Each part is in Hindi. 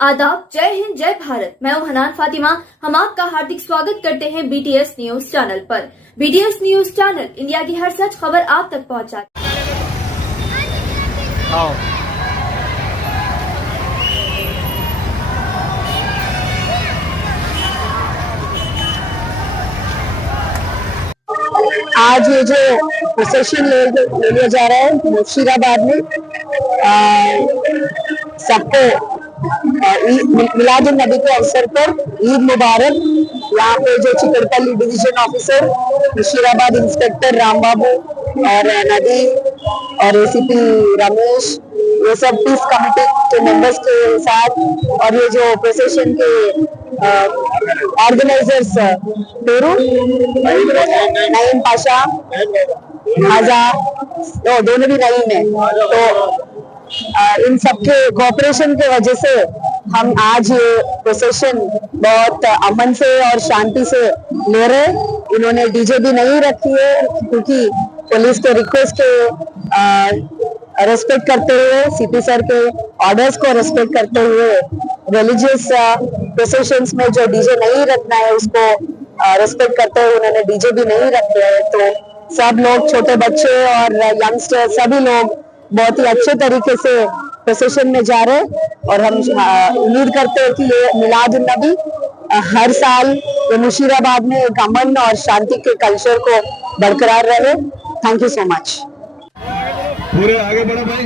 आदाब, जय हिंद, जय भारत। मैं हूं हनान फातिमा। हम आपका हार्दिक स्वागत करते हैं BTS न्यूज चैनल पर। BTS न्यूज चैनल इंडिया की हर सच खबर आप तक पहुंचाता है। आज ये जो प्रोसेशन ले लिया जा रहा है मुर्शिदाबाद में, सबको मिलादुन नबी के अवसर पर ईद मुबारक। यहाँ पे जो Chikkadpally division officer, Murshidabad inspector Ram Babu और नदी और ACP रमेश, ये सब पीस कमेटी के मेंबर्स के साथ, और ये जो प्रोसेशन के ऑर्गेनाइजर्स पेरू नईम पाशा, आजा दोनों भी नईम है, तो इन सबके कोऑपरेशन के वजह से हम आज ये प्रोसेशन बहुत अमन से और शांति से ले रहे हैं। इन्होंने डीजे भी नहीं रखी है क्योंकि पुलिस के रिक्वेस्ट के रेस्पेक्ट करते हुए, CP सर के ऑर्डर्स को रेस्पेक्ट करते हुए, रिलीजियस प्रोसेशंस में जो डीजे नहीं रखना है उसको रेस्पेक्ट करते हुए उन्होंने डीजे भी नहीं रखे हैं। तो सब लोग, छोटे बच्चे और यंगस्टर, सभी लोग बहुत ही अच्छे तरीके से प्रोसेशन में जा रहे हैं। और हम उम्मीद करते हैं कि ये मिलादुन नबी हर साल ये मुर्शिदाबाद में एक अमन और शांति के कल्चर को बरकरार रहे। Thank you so much. पूरे आगे बढ़ो भाई,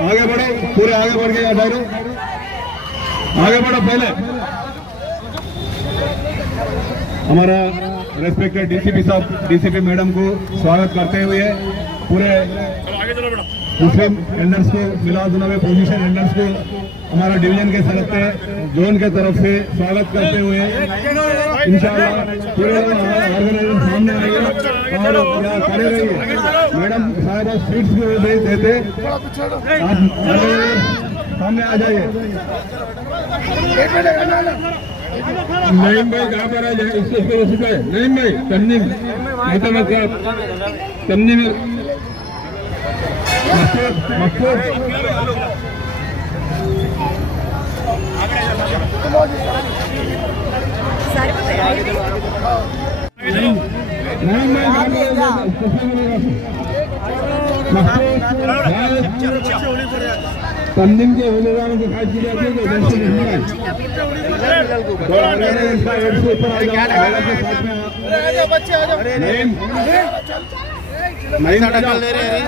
आगे बढ़ो, पूरे आगे बढ़ के हटाओ, आगे बढ़ो। पहले हमारा रेस्पेक्टेड DCP साहब, DCP मैडम को स्वागत करते हुए पूरे मुस्लिम एल्डर्स को, मिलादुन नबी पोजीशन एल्डर्स को हमारा डिवीजन के तरफ से, जोन के तरफ से स्वागत करते हुए इंशाअल्लाह पूरे ऑर्गेनाइजर सामने आएंगे और यहाँ खड़े रहिए। मैडम शायद स्वीट्स भी देते, आप सामने आ जाइए। नईम भाई कहाँ पर आ जाए, इसको नईम भाई तन्नीम तन्नीम मकसूद तंदीम के होनेदारों को खाई चीजें आती है तो जैसे नहीं है तो अगर इसका हेड से ऊपर आ जाओ, बच्चे आ जाओ। नईम डकल ले रहे हैं,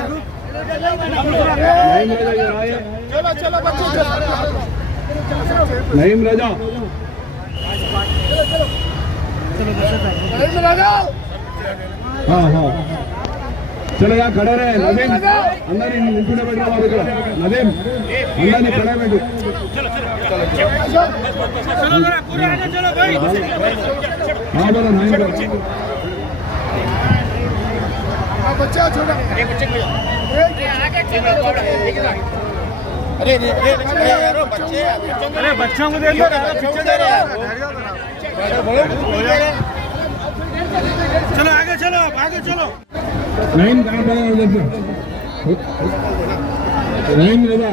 चलो चलो बच्चे, नईम राजा, हाँ हाँ चलो यहाँ खड़े रहे। नदीम अंदर ही निंचुने बैठ रहा है, नदीम अंदर नहीं खड़े बैठो। हाँ बोलो नईम बच्चा छोटा, अरे बच्चों को दे दो, चलो आगे चलो, आगे चलो। नईम कहाँ पर है उधर से? नईम रजा,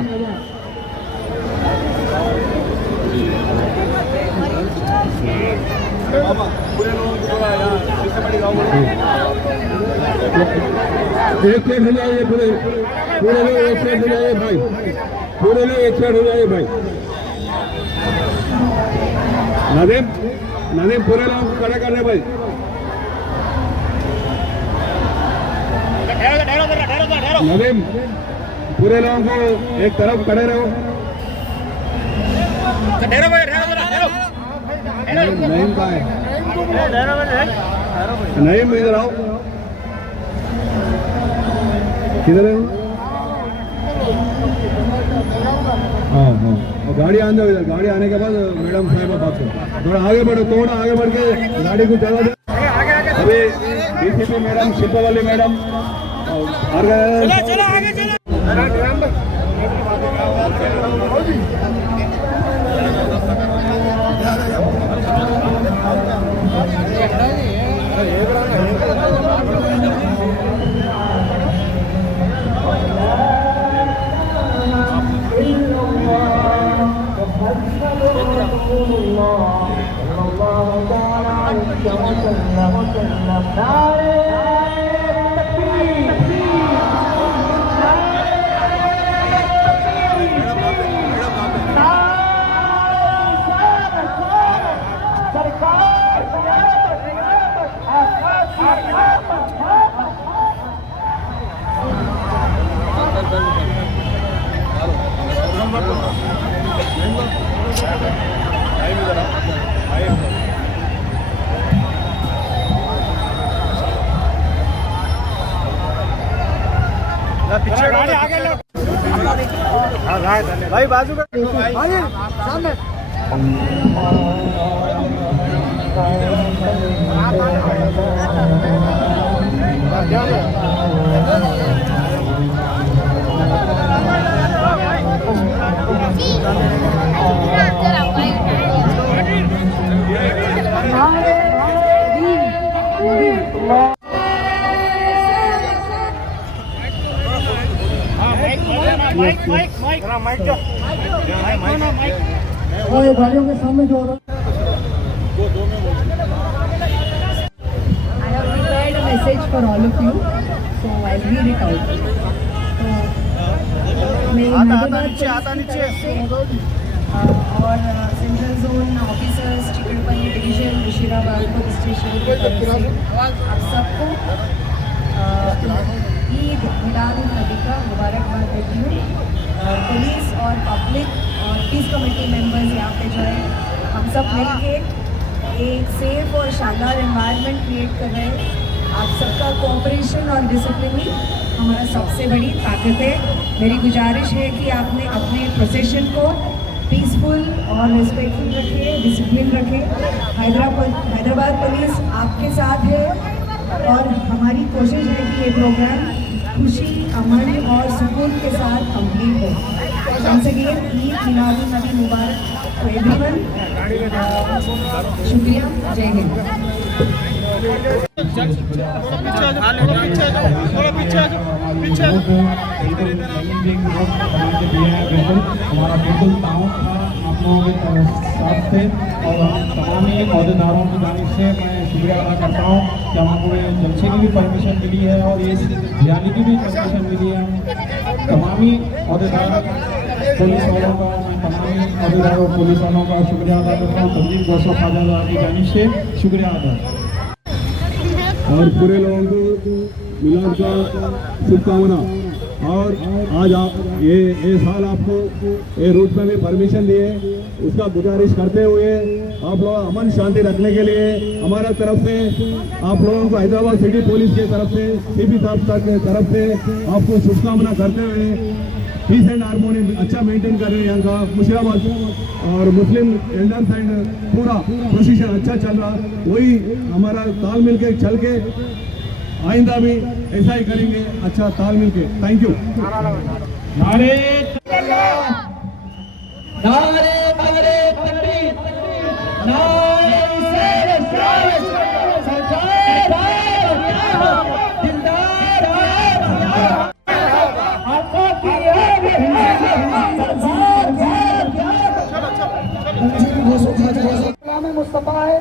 एक साइड हो जाइए, पूरे पूरे लोग एक साइड हो जाइए भाई, पूरे लोग एक साइड हो जाइए भाई। नदीम नदीम पूरे लोग खड़े कर रहे भाई। नदीम पूरे लोगों को एक तरफ खड़े रहो। नईम कहाँ है? नईम इधर आओ, किधर है? हाँ हाँ, और गाड़ी आने दो इधर, गाड़ी आने के बाद मैडम साहब बात करो। थोड़ा आगे बढ़ो, थोड़ा आगे बढ़ के गाड़ी को चला दो। अभी DCP मैडम, शिल्पा वाली मैडम, चलो आगे चलो। भाई बाजू का भाई सामने भाइयों के सामने जो I have prepared a message for all of you, so I'll read it out. तो मैं और central zone officers Chikkadpally division Musheerabad police station की तरफ से आप सबको ईद मिलाद-उन-नबी का मुबारकबाद देती हूँ। पुलिस और पब्लिक और पीस कमेटी मेंबर्स यहाँ पे जो है हम सब मिलके एक सेफ और शानदार एनवायरनमेंट क्रिएट कर रहे हैं। आप सबका कोऑपरेशन और डिसिप्लिन ही हमारा सबसे बड़ी ताकत है। मेरी गुजारिश है कि आपने अपने प्रोसेशन को पीसफुल और रिस्पेक्टफुल रखें, डिसिप्लिन रखें। हैदराबाद पुलिस आपके साथ है और हमारी कोशिश है कि ये प्रोग्राम खुशी, अमन और सुकून के साथ कंप्लीट हो। once again Eid Milad un Nabi Mubarak to everyone। शुक्रिया, जय हिंद। हमारा बिल्कुल टाउन था आप लोगों के साथ थे और तमाम अहदेदारों की जानिब से मैं शुक्रिया अदा करता हूँ कि हमको जलसे की भी परमिशन मिली है और ये रैली की भी परमिशन मिली है। तमामी अहदेदारों पुलिस वालों का मैं तमामी अहदेदारों पुलिस वालों का शुक्रिया अदा करता हूँ। तंजीम गौसो ख्वाजा की जानिब से शुक्रिया अदा और पूरे लोगों को मिलाद का शुभकामना। और आज आप ये साल आपको ये रूट में भी परमिशन दिए, उसका गुजारिश करते हुए आप लोग अमन शांति रखने के लिए हमारा तरफ से आप लोगों को हैदराबाद सिटी पुलिस की तरफ से सीपी साहब की तरफ से आपको शुभकामना करते हुए पीस एंड हार्मोनी अच्छा मेंटेन कर रहे हैं यहाँ का मुशीराबाद और मुस्लिम एल्डर्स एंड पूरा प्रोसीजन अच्छा चल रहा, वही हमारा तालमेल के चल के आइंदा भी ऐसा ही करेंगे, अच्छा तालमेल के। Thank you. मुस्तफा है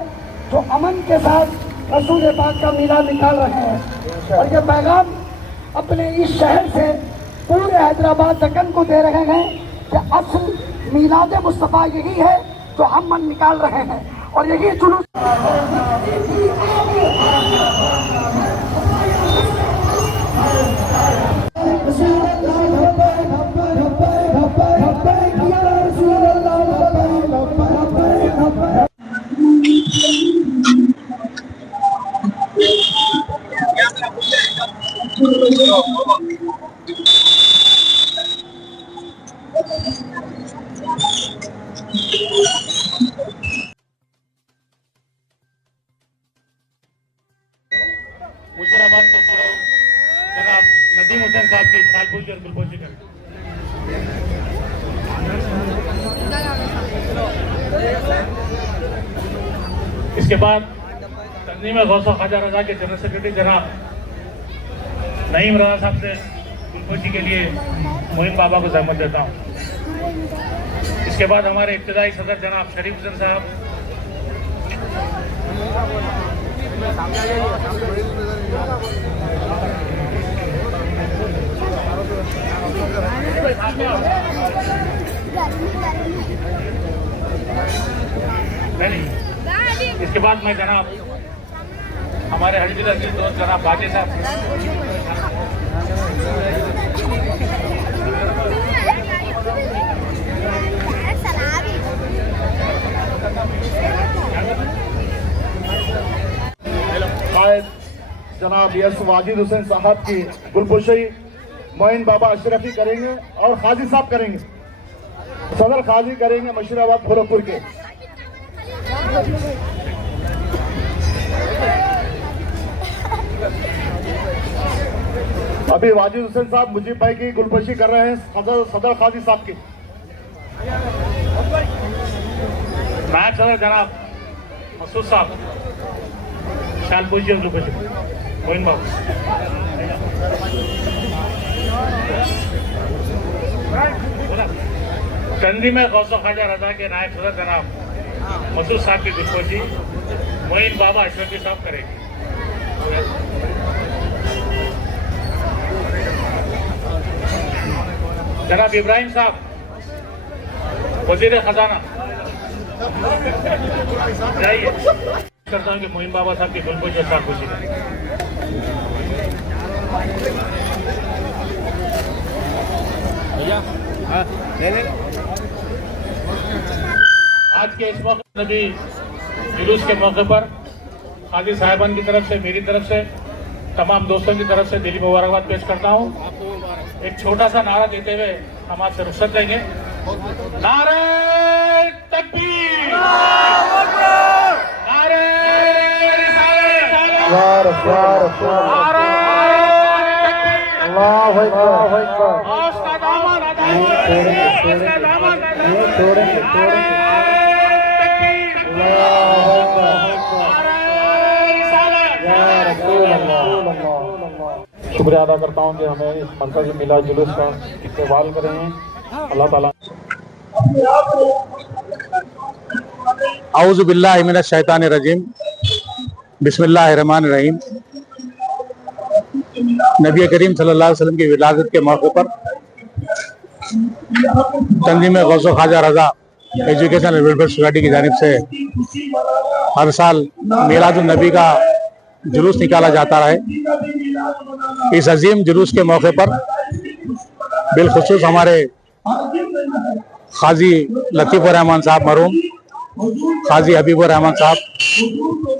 जो अमन के साथ रसूल पाक का मीलाद निकाल रहे हैं और ये पैगाम अपने इस शहर से पूरे हैदराबाद दक्कन को दे रहे हैं कि असल मीलाद मुस्तफा यही है जो हम मन निकाल रहे हैं और यही जुलूस मुशीराबाद के जनाब नदीम हुसैन साहब की सालपूर की गुलपोशी कर इसके बाद तंजीम गौसो ख्वाजा रजा के जनरल सेक्रेटरी जनाब नईम रजा साहब से गुलपोशी के लिए मोहिन बाबा को जहमत देता हूँ। इसके इसके बाद हमारे इब्तदाई सदर जनाब शरीफ हुसैन साहब, इसके बाद मैं जनाब हमारे हजरत अजीज दोस्त जनाब बाजी साहब, जनाब यस वाजिद हुसैन साहब की गुलपोशी मोइन बाबा अशरफी करेंगे और खाजी साहब करेंगे, सदर खाजी करेंगे मशीराबाद फूलपुर के। अभी वाजिद हुसैन साहब मुजीब भाई की गुलपोशी कर रहे हैं सदर खाजी साहब की। नायब सदर जनाब मसूद साहब शाल पूछिए गुलपोशी मोइन बाबू। तंजीम गौसो ख्वाजा रजा के नायब सदर जनाब मसूद साहब की गुलपोशी मोइन बाबा अशरफी साहब करेंगे। जनाब इब्राहिम साहब वजीर खजाना जाइए, करता हूँ कि मोइन बाबा साहब की गुलपोशी साहब पूछी। आज के इस मौके नबी जुलूस के मौके पर हाजी साहिबान की तरफ से, मेरी तरफ से, तमाम दोस्तों की तरफ से दिली मुबारकबाद पेश करता हूँ। एक छोटा सा नारा देते हुए हम आपसे रुखसत देंगे। नारे तकबीर, नारे शुक्रिया अदा करता हूँ कि हमें इस मरकज़ी मिलाद जुलूस का इस्तेमाल कर रहे हैं। अल्लाह ताला औज़ु बिल्लाहि मिनश शैतानिर रजीम, बिस्मिल्लाहिर रहमानिर रहीम। नबी करीम सल्लल्लाहु अलैहि वसल्लम की विलादत के मौके पर तंजीम गौसो ख्वाजा रजा एजुकेशन एंड वेलफेयर सोसाइटी की जानिब से हर साल मिलादुन नबी का जुलूस निकाला जाता है। इस अजीम जुलूस के मौके पर बिलखुसूस हमारे खाजी लतीफ़ुर रहमान साहब मरहूम, खाजी हबीबुर रहमान साहब,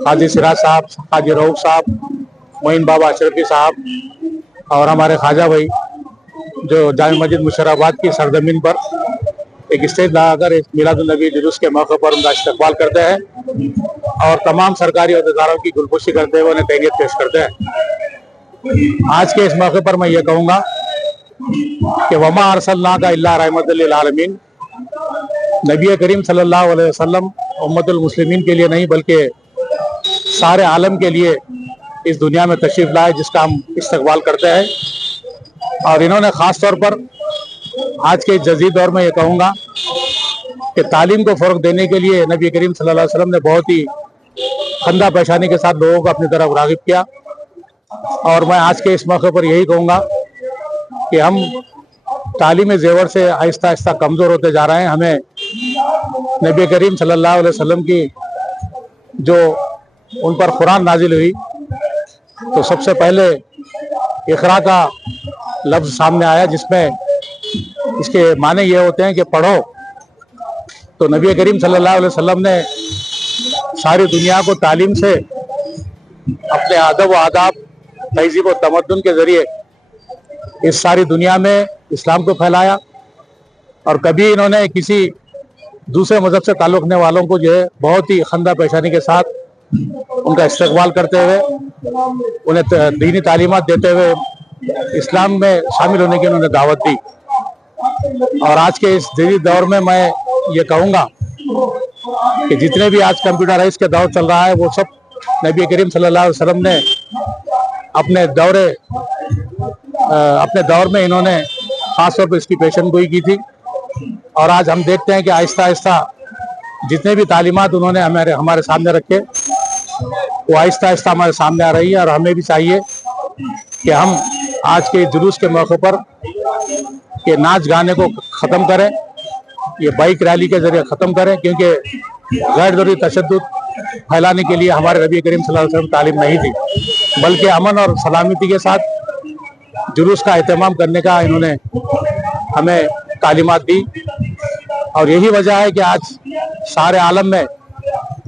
खाजी सिराज साहब, खाजी रऊफ साहब, मोइन बाबा अशरफी साहब और हमारे ख्वाजा भाई जो जामे मस्जिद मुशर्रफाबाद की सरजमीन पर एक स्टेज लगाकर इस मिलादुन नबी जुलूस के मौके पर उनका इस्तकबाल करते हैं और तमाम सरकारी अहदेदारों की गुलपोशी करते हुए उन्हें तहनीत पेश करते हैं। आज के इस मौके पर मैं ये कहूँगा कि वमा अरसलनाका इल्ला रहमतल लिल आलमीन, नबी करीम सल्लल्लाहु अलैहि वसल्लम उम्मतुल मुस्लिमीन के लिए नहीं बल्कि सारे आलम के लिए इस दुनिया में तशरीफ लाए, जिसका हम इस्तकबाल करते हैं। और इन्होंने ख़ास तौर पर आज के जदीद दौर में ये कहूँगा कि तालीम को फ़रोग़ देने के लिए नबी करीम सल्लल्लाहु अलैहि वसल्लम ने बहुत ही खंदा पेशानी के साथ लोगों को अपनी तरफ राग़िब किया। और मैं आज के इस मौके पर यही कहूँगा कि हम तालीम ज़ेवर से आहिस्ता आहिस्ता कमज़ोर होते जा रहे हैं। हमें नबी करीम सल्लल्लाहु अलैहि वसल्लम की जो उन पर कुरान नाजिल हुई तो सबसे पहले इक़रा का लफ्ज़ सामने आया, जिसमें इसके माने ये होते हैं कि पढ़ो। तो नबी करीम सल्लल्लाहु अलैहि वसल्लम ने सारी दुनिया को तालीम से अपने अदब व आदाब, तहज़ीब व तमद्दुन के ज़रिए इस सारी दुनिया में इस्लाम को फैलाया। और कभी इन्होंने किसी दूसरे मज़हब से ताल्लुक़ रखने वालों को जो है बहुत ही खंदा पेशानी के साथ उनका इस्तकबाल करते हुए उन्हें दीनी तालीमात देते हुए इस्लाम में शामिल होने की उन्होंने दावत दी। और आज के इस जदीद दौर में मैं ये कहूँगा कि जितने भी आज कंप्यूटराइज के दौर चल रहा है वो सब नबी करीम सल्लल्लाहु अलैहि वसल्लम ने अपने दौर में इन्होंने ख़ास तौर पर इसकी पेशन गोई की थी। और आज हम देखते हैं कि आहिस्ता आहिस्ता जितने भी तालीमात उन्होंने हमारे सामने रखे वो आहिस्ता आहिस्ता हमारे सामने आ रही है। और हमें भी चाहिए कि हम आज के जुलूस के मौके पर के नाच गाने को ख़त्म करें, ये बाइक रैली के जरिए ख़त्म करें, क्योंकि गैर ज़रूरी तशद्दुद फैलाने के लिए हमारे नबी करीम सल्लल्लाहु अलैहि वसल्लम तालीम नहीं दी, बल्कि अमन और सलामती के साथ जुलूस का एहतमाम करने का इन्होंने हमें तालीमात दी। और यही वजह है कि आज सारे आलम में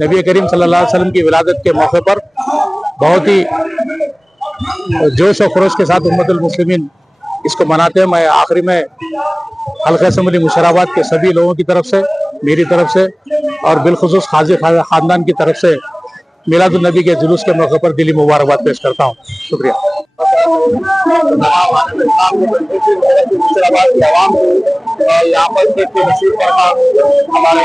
नबी करीम सल्लल्लाहु अलैहि वसल्लम की विलादत के मौके पर बहुत ही जोश और खरोश के साथ उम्मतुल मुस्लिमीन इसको मनाते हैं। मैं आखिरी में हल्का असम्बली मुशराबाद के सभी लोगों की तरफ से, मेरी तरफ से और बिलखुसूस खाजी खानदान की तरफ से मिलादुन नबी के जुलूस के मौके पर दिली मुबारकबाद पेश करता हूँ। शुक्रिया। और यहाँ पर हमारे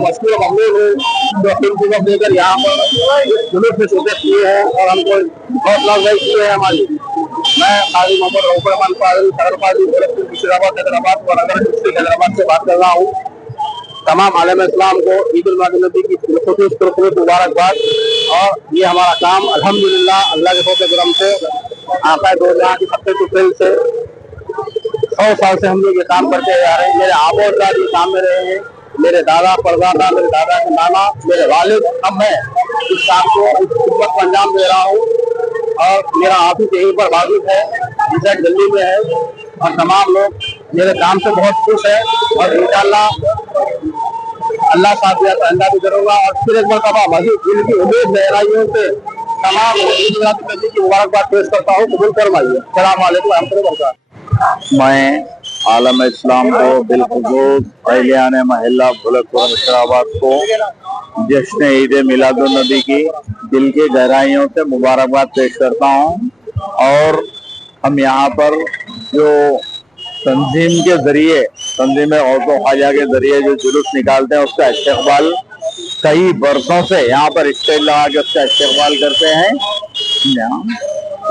मशहूर ममनून है जो फिल्म देकर यहाँ पर जुलूस में शिरकत किए हैं और हमको बहुत लाभदायी किए हैं हमारी। मैं काजी मोहम्मद रऊफरमान मुशीराबाद हैदराबाद और अगर डिस्ट्रिक्ट हैदराबाद से बात कर रहा हूँ। तमाम आलम इस्लाम को ईद उल नबी की मुबारकबाद। और ये हमारा काम अल्हम्दुलिल्लाह अल्लाह के फज़ल करम से आका दो जहां की सबसे तुफिल से 100 साल से हम लोग ये काम करते आ रहे हैं। मेरे आबोदाद ये काम में रहे हैं, मेरे दादा परदादा, मेरे दादा के नाना, मेरे वालिद, अब मैं इस काम को इस खिदमत को अंजाम दे रहा हूँ। और मेरा ऑफिस यहीं पर वाजिब है, रिजल्ट दिल्ली में है और तमाम लोग मेरे काम से बहुत खुश है। और इंशाअल्लाह अल्लाह साथ दिया तो अल्लाह भी करूँगा। और फिर एक मरतबा मज़ीद दिल की उम्मीद गहराइयों से तमाम नबी की मुबारकबाद पेश करता हूँ। कबूल फरमाइए। अस्सलाम वालेकुम रहमतुल्लाह। मैं आलम इस्लाम को बिलखुसूस अहलियान महल्ला भुलकपुर मुशराबाद को जश्न ईद मिलादुन नबी की दिल की गहराइयों से मुबारकबाद पेश करता हूँ। और हम यहाँ पर जो तंजीम के जरिए, तंजीम औरतों ख्वाजा के जरिए जो जुलूस निकालते हैं उसका इस्तेकबाल कई बरसों से यहाँ पर स्टेज लगा के उसका इस्तेकबाल करते हैं।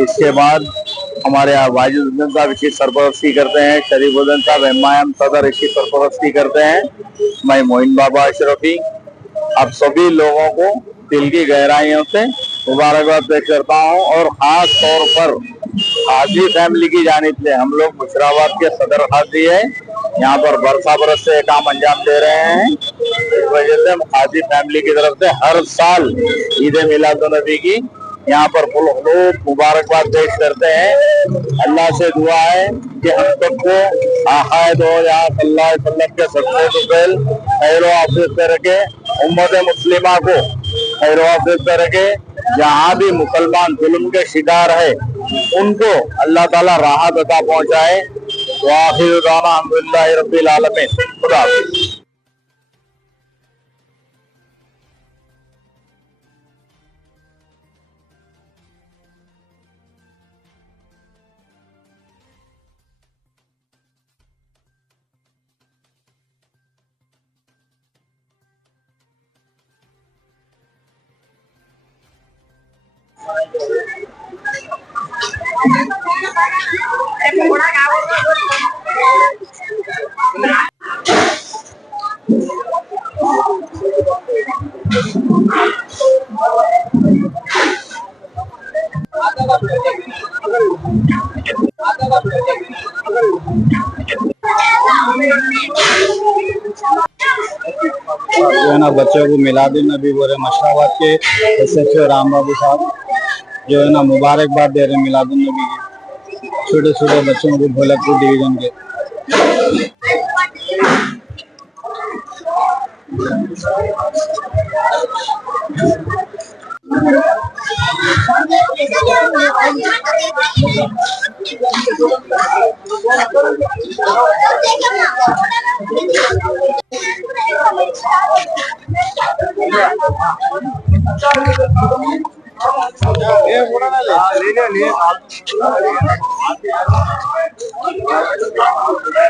इसके बाद हमारे वाजिद साहब इसकी सरपरस्ती करते हैं, शरीफुद्दीन साहब एम सदर इसकी सरपरस्ती करते हैं। मैं मोइन बाबा अशरफी आप सभी लोगों को दिल की गहराइयों से मुबारकबाद पेश करता हूँ। और खास तौर पर हाजी फैमिली की जानिब से, हम लोग मुशराबाद के सदर हाजी है, यहाँ पर बरसा बरस से काम अंजाम दे रहे हैं। इस वजह से हम हाजी फैमिली की तरफ से हर साल ईद मिलादुन नबी की यहाँ पर खुलूस मुबारकबाद पेश करते हैं। अल्लाह से दुआ है कि हम सबको आक़ाए दो जहां सल्लल्लाहु अलैहि वसल्लम के सदक़े तो पहल खैर व आफियत पे रखे, उम्मत मुस्लिमा को खैर व आफियत पे रखे। जहाँ भी मुसलमान जुल्म के शिकार है उनको अल्लाह ताला राहत अता पहुँचाए। व आखिर दाना अल्हम्दुलिल्लाहि रब्बिल आलमीन। खुदा हाफ़िज़। जो है ना बच्चों को मिलादुन नबी बोले मशराबाद के SHO राम बाबू साहब जो है ना मुबारकबाद दे रहे हैं मिलादुन नबी के छोटे छोटे बच्चों को भोलकपुर डिवीजन के। ले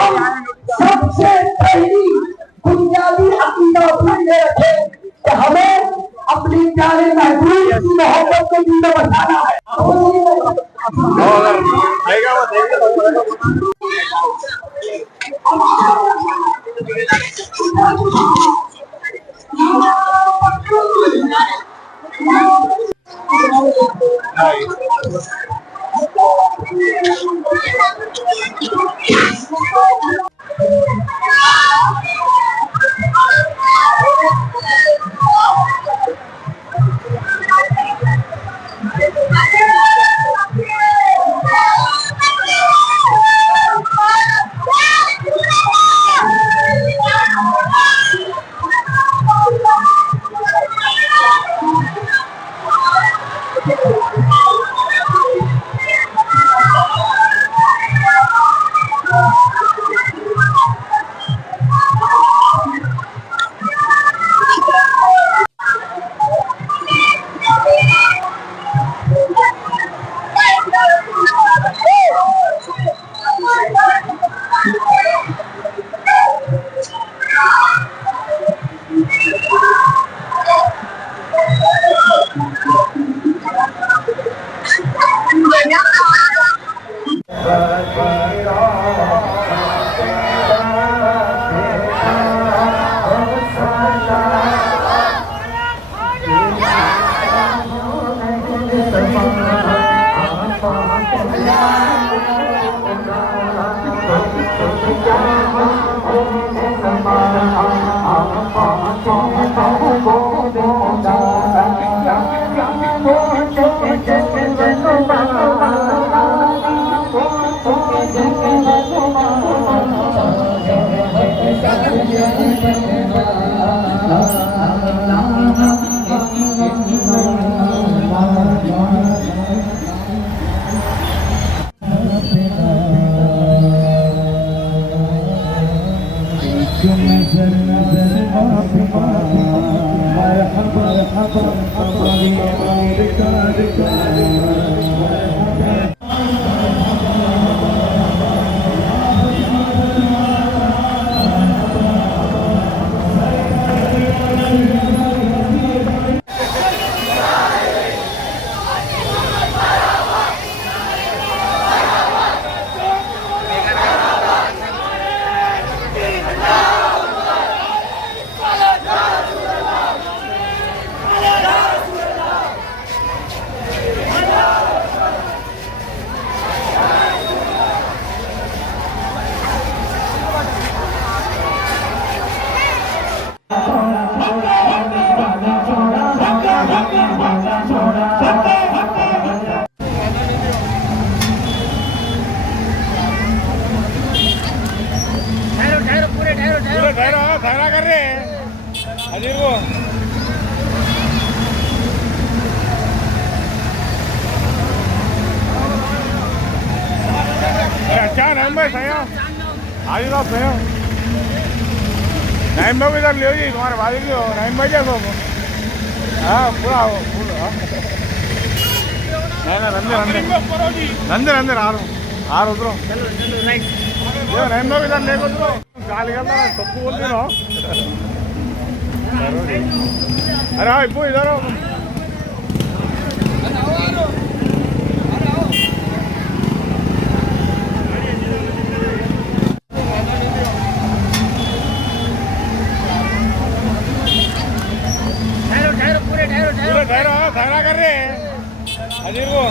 सबसे पहली बुनियादी अकीदा अपने रखे कि हमें अपनी प्यारे महबूब की मोहब्बत को जिंदा बचाना है। ठहरा कर रहे हैं अजीब वो अच्छा नाइम भाई सही हो आज तो सही हो नाइम भाई इधर लियो जी तुम्हारे भाई लियो नाइम भाई जैसो हाँ पूरा नंदे नंदे आ रहा उधरो नाइम भाई इधर ले उधरो गाली करता है सबको बोल रहे हो अरे हाँ इप्पू इधर हो ठहरा कर रहे हैं अजीब वो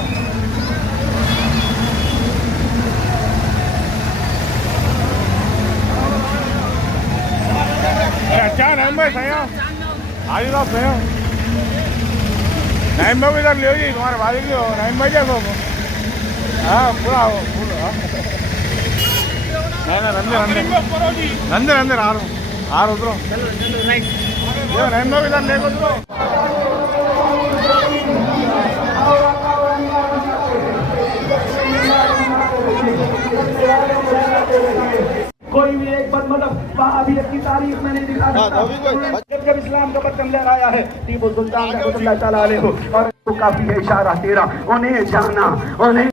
अच्छा नाइम भाई सही हो आज तो सही हो नाइम भाई इधर लियो जी, तुम्हारे भाई लियो नाइम भाई देखो। हाँ पूरा हो पूरा। नहीं नंदे नंदे आ रहा उधरो। नाइम भाई इधर लेको उधरो। कोई भी एक बदमज़हब अभी की तारीख में नहीं दिखा सकता। जब इस्लाम का बदम लहराया है टीपू सुल्तान रहमतुल्लाह तआला अलैह, और तो काफी है इशारा तेरा उन्हें जाना उन्हें।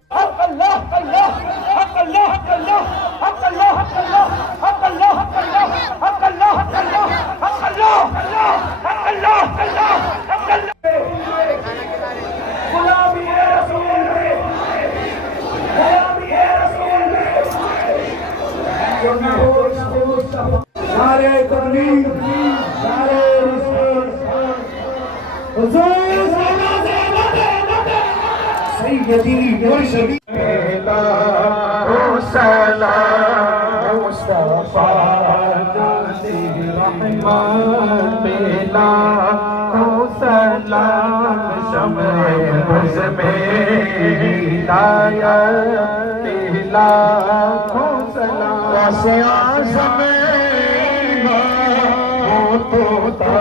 सारे तकलीफ सारे सैयदी मुर्शिदी सलाम मुस्तफा रहमान बेला सलाम शम्स में हिदायत बेला सलाम मुस्तफा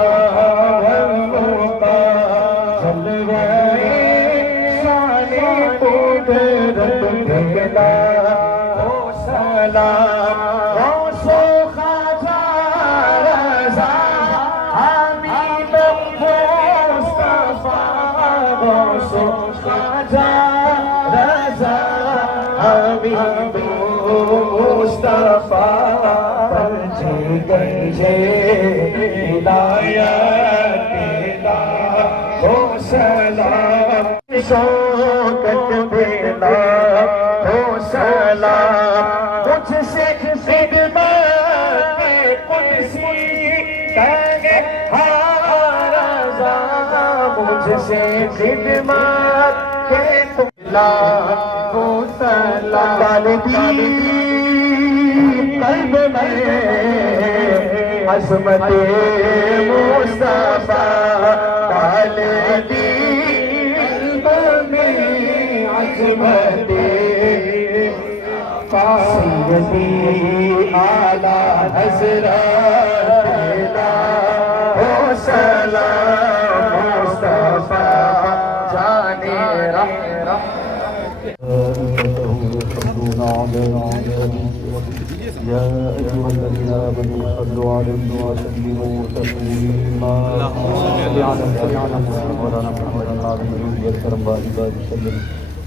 हिदायत हो सलाम शौकत देना हो सलाम मुझसे खिदमत कुदसी कहे हारज़ा मुझसे खिदमत के तुला हो सलाम कल्ब में अज़मत मुस्तफा डाल दी में अज़मत सैयदी आला हज़रत हो सलाम मुस्तफा जाने या अय्युहल्लज़ीना आमनू सल्लु अलैहि व सल्लिमू तस्लीमा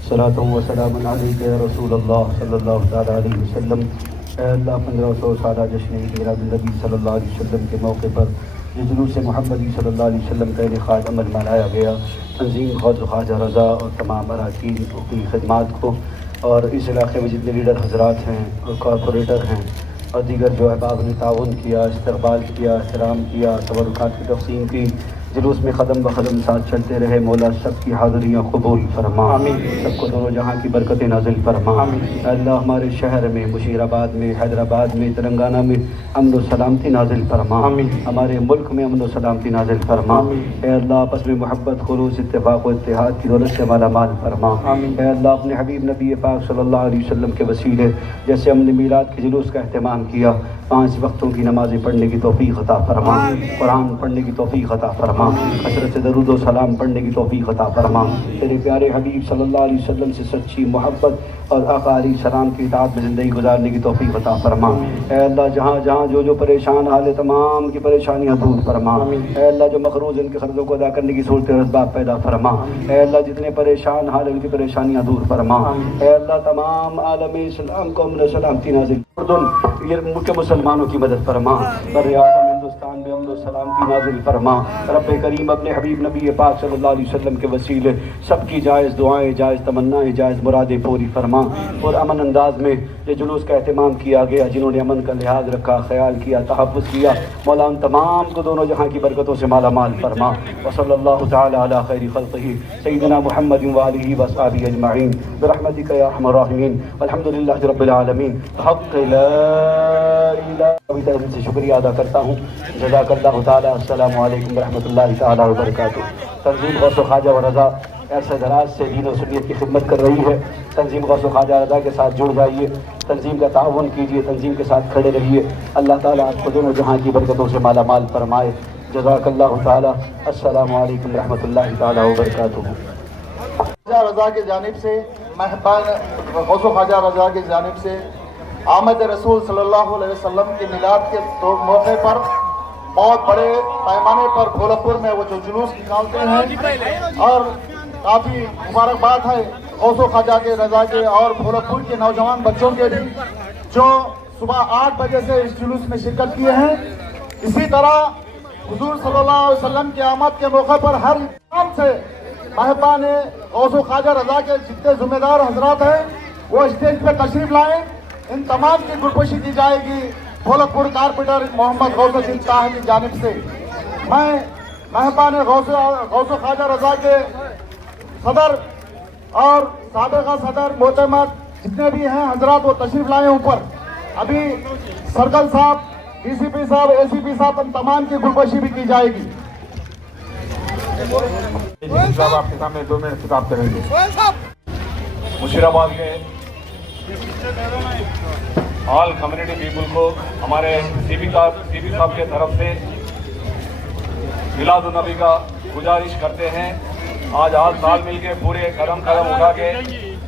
सलातु व सलामुन अलैका या रसूलल्लाह सल्लल्लाहु तआला अलैहि वसल्लम। अल्लाह 1500 साला जश्न मिलादुन्नबी सल्लल्लाहु अलैहि वसल्लम के मौके पर जो जुलूस मुहम्मदी सल्लल्लाहु अलैहि वसल्लम का इनेकाद अमल मनाया गया, तंजीम ख्वाजा रज़ा और तमाम अरकान की खिदमात को और इस इलाके में जितने लीडर हजरात हैं और कॉरपोरेटर हैं और दीगर जो अहबाब ने ताउन किया, इस्तक़बाल किया, एहतराम किया, तबरुकात की तक़सीम की, जुलूस में क़दम ब क़दम साथ चलते रहे। मौला सबकी हाज़िरियाँ कबूल फरमा, सबको दोनों जहाँ की बरकतें नाज़िल फरमा। अल्लाह हमारे शहर में, मुशीराबाद में, हैदराबाद में, तेलंगाना में अमन व सलामती नाज़िल फरमा, हमारे मुल्क में अमन व सलामती नाज़िल फरमा। अल्लाह आपस में मोहब्बत, खुलूस, इत्तेफ़ाक़ व इत्तेहाद की दौलत से माला माल फरमा। अल्लाह अपने हबीब नबी पाक सल्लल्लाहु अलैहि वसल्लम के वसीले जैसे हमने मीलाद के जुलूस का अहतमाम किया, 5 वक्तों की नमाज़ें पढ़ने की तौफ़ीक़ अता फरमा, कुरान पढ़ने की तौफ़ीक़ अता फरमा, हज़रत दरूद व सलाम पढ़ने की तौफ़ीक़ अता फरमा। तेरे प्यारे हबीब सल्लल्लाहु अलैहि वसल्लम से सच्ची मोहब्बत और आका अलैहिस्सलाम की इताअत में ज़िंदगी गुजारने की तौफ़ीक़ अता फरमा। ऐ अल्लाह जहाँ जहाँ जो परेशान हाल है तमाम की परेशानियाँ दूर फरमा। ऐ अल्लाह जो मक़रूज़ इनके क़र्ज़ों को अदा करने की सूरत असबाब पैदा फरमा। ऐ अल्लाह जितने परेशान हाल है उनकी परेशानियाँ दूर फरमा। ऐ अल्लाह तमाम आलम इस्लाम को अमन व सलामती नाज़िल ये मुल्क मुसलमानों की मदद फरमा। बर्र-ए-आज़म हिंदुस्तान में अमन व सलामती नाज़िल फरमा। रब्बे करीम अपने हबीब नबी पाक सल्लल्लाहु अलैहि वसल्लम के वसीले सबकी जायज़ दुआएं, जायज़ तमन्नाएं, जायज़ मुरादें पूरी फरमा। और अमन अंदाज में ये जुलूस का एहतमाम किया गया, जिन्होंने अमन का लिहाज रखा, ख्याल किया, तहफ़्फ़ुज़ किया, मौला उन तमाम को दोनों जहाँ की बरकतों से माला माल फरमा। व सल्लल्लाहु तआला अला खैरि खल्क़िही सय्यिदिना मुहम्मद व आलिहि व अस्हाबिही अजमईन बिरहमतिका या अरहमर राहिमीन वल्हम्दुलिल्लाहि रब्बिल आलमीन। हक़ ला इलाहा इल्लल्लाह से शुक्रिया अदा करता हूँ। जज़ाकल्लाहु तआला ताला अस्सलामु अलैकुम रहमतुल्लाहि ताला व बरकातुहू। तंजीम गौस ख्वाजा व रज़ा अरसे दराज से दीन और सुन्नियत की खिदमत कर रही है। तंजीम गौस ख्वाजा रज़ा के साथ जुड़ जाइए, तंजीम का ताउन कीजिए, तंजीम के साथ खड़े रहिए। अल्लाह ताला आपको दोनों जहाँ की बरकतों से माला माल फरमाए। जज़ाकल्लाहु ताला। अस्सलामु अलैकुम रहमतुल्लाहि ताला व बरकातुहू। ख्वाजा रज़ा की जानिब से, मेहमान गौस ख्वाजा रज़ा की जानिब से आमद रसूल सल्लल्लाहु अलैहि वसल्लम के मिलाद के मौके पर बहुत बड़े पैमाने पर भोलकपुर में वो जो जुलूस निकालते हैं और काफ़ी मुबारकबाद है गौस ख्वाजा के रज़ा के और भोलकपुर के नौजवान बच्चों के भी जो सुबह 8 बजे से इस जुलूस में शिरकत किए हैं। इसी तरह हुजूर सल्लल्लाहु अलैहि वसल्लम की आमद के मौके पर हर इमाम से मेहमान गौस ख्वाजा रज़ा के जितने जिम्मेदार हजरात हैं वो स्टेज पे तशरीफ लाएं। इन तमाम की गुरबशी की जाएगी भोलकपुर कारपेंटर मोहम्मद गौसुद्दीन ताह की जानिब से। मैं मेहमान गौस ख्वाजा रज़ा के सदर और साबिक़ा सदर मोहतमद जितने भी हैं हजरात वो तशरीफ लाए ऊपर। अभी सर्कल साहब, डीसीपी साहब, एसीपी साहब, इन तमाम की गुरबशी भी की जाएगी। साहब आपके सामने 2 मिनट खिताब करेंगे। मुशीराबाद के ऑल कम्युनिटी पीपल को हमारे सीपी साहब के तरफ से मिलाद नबी का गुजारिश करते हैं। आज साल मिल के पूरे कदम उठा के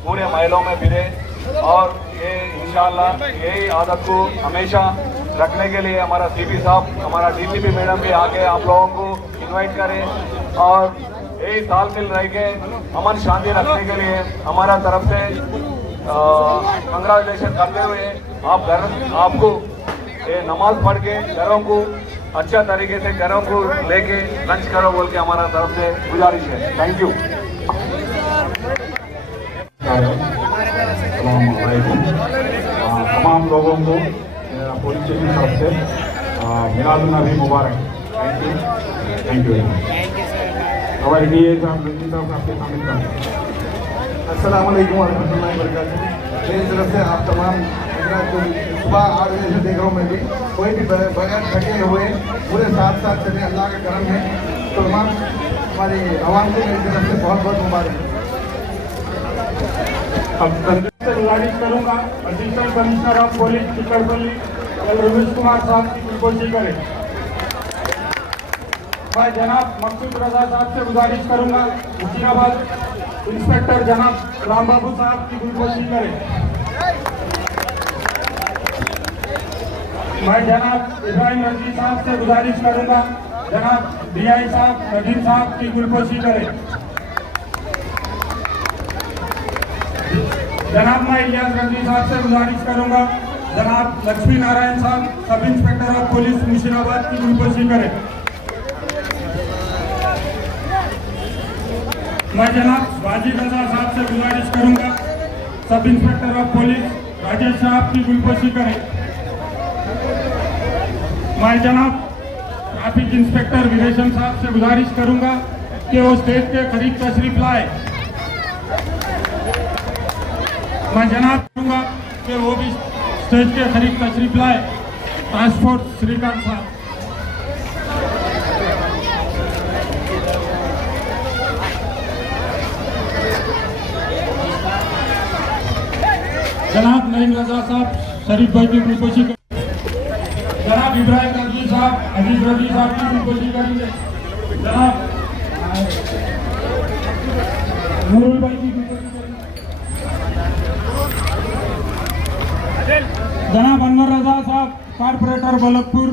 पूरे महलों में फिरे और ये इंशाअल्लाह यही आदत को हमेशा रखने के लिए हमारा सीपी साहब, हमारा डीसीपी मैडम भी आके आप लोगों को इनवाइट करें और यही साल मिल रह के अमन शांति रखने के लिए हमारा तरफ से कंग्रेचुलेशन करते हुए आपको ये नमाज पढ़ के घरों को अच्छा तरीके से घरों को लेके लंच करो बोल के हमारा तरफ से गुजारिश है। Thank you. तमाम लोगों को पुलिस की तरफ से मिलाद नबी मुबारक। Thank you. हमारे डीए साहब आपके सामने। अस्सलाम वालेकुम रहमतुल्लाहि व बरकातुहू। मेरी तरफ से आप तमाम को सुबह 8 बजे से देख रहा हूँ मैं भी, कोई भी बगैर थके हुए पूरे साथ चले, अल्लाह का करम है। तो तमाम हमारी आवाम को मेरी तरफ से बहुत बहुत मुबारक। अब से गुजारिश करूँगा assistant commissioner of police Chikkadpally Ramesh Kumar साहब की गुलकोशी करें। मैं जनाब मकसूद रजा साहब से गुजारिश करूँगा मुशीराबाद इंस्पेक्टर जनाब राम बाबू साहब की गुलकोशी करें। मैं जनाब इब्राहिम रजी साहब से गुजारिश करूंगा जनाब डीआई साहब नदीम साहब की गुलकोशी करें। जनाब मैं इलियास रजी साहब से गुजारिश करूंगा जनाब लक्ष्मी नारायण साहब sub inspector of police Musheerabad की गुलकोशी करें। मैं जनाब वाजी रजा साहब से गुजारिश करूंगा sub inspector of police Rajesh साहब की गुलकोशी करें। मैं जनाब ट्रैफिक इंस्पेक्टर विरेशम साहब से गुजारिश करूंगा कि वो स्टेज के करीब तशरीफ लाए। मैं जनाब करूंगा कि वो भी स्टेज के करीब तशरीफ लाए। ट्रांसपोर्ट श्रीकांत साहब। जनाब नईम रजा साहब शरीफ भाई की गुलकोशी करें। जनाब इब्राहिम रजी साहब अजीज रजी साहब की गुलकोशी करेंगे। जनाब नूरुल भाई की गुलकोशी करेंगे। जनाब अनवर रजा साहब कारपोरेटर भोलकपुर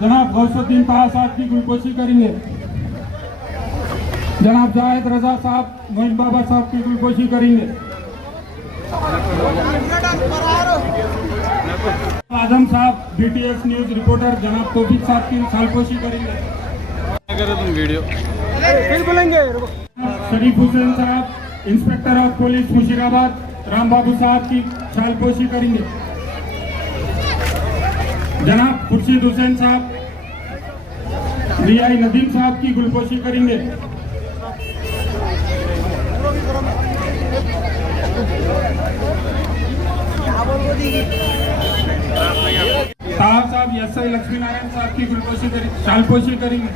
जनाब गौसुद्दीन ताहा साहब की गुलकोशी करेंगे। जनाब जाहिद रजा साहब मोइन बाबा साहब की गुलकोशी करेंगे। आजम साहब बीटीएस न्यूज रिपोर्टर जनाब तौफीक साहब की सालपोशी करेंगे। शरीफ हुसैन साहब inspector of police Musheerabad Ram Babu साहब की सालपोशी करेंगे। जनाब खुर्शीद हुसैन साहब डीआई नदीम साहब की गुलपोशी करेंगे। साहब एसआई लक्ष्मी नारायण साहब की शालपोशी करेंगे।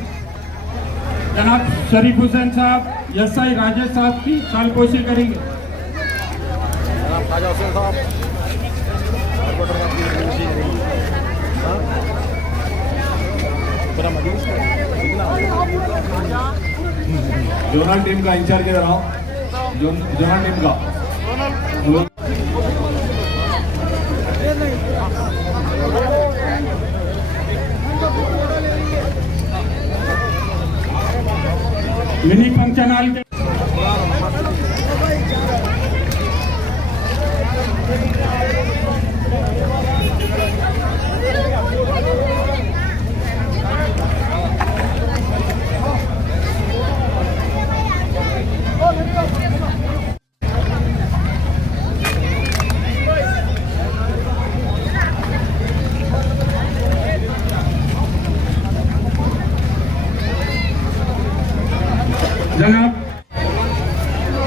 जनाब शरीफ हुसैन साहब एसआई राजेश साहब की शालपोशी करेंगे। जोनल टीम का इंचार्ज इधर आओ। जोनल टीम का मिनी फंक्शन हॉल के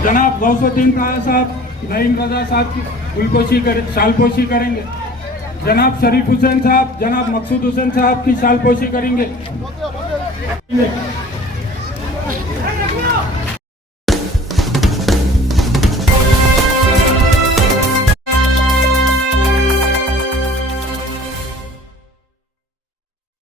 जनाब गौसुद्दीन ताहा साहब नईम रजा साहब की शालपोशी करेंगे। जनाब शरीफ हुसैन साहब जनाब मकसूद हुसैन साहब की शालपोशी करेंगे।